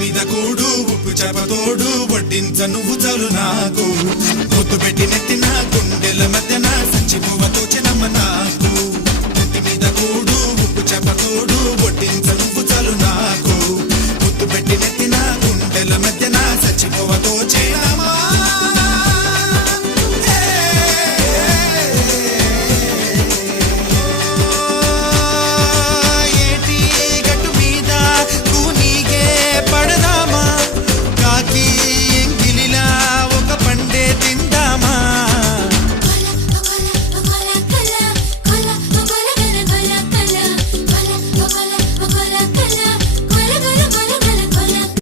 మీద కూడు ఉప్పు చేపతోడు వడ్డించ నువ్వు చాలు నాకు ముద్దు పెట్టి నెత్తిన గుండెల మధ్యన సంచి పువ్వతో చిన్నమ్మ నాకు ఇంటి మీద కూడు ఉప్పు చేపతోడు వడ్డించ నువ్వు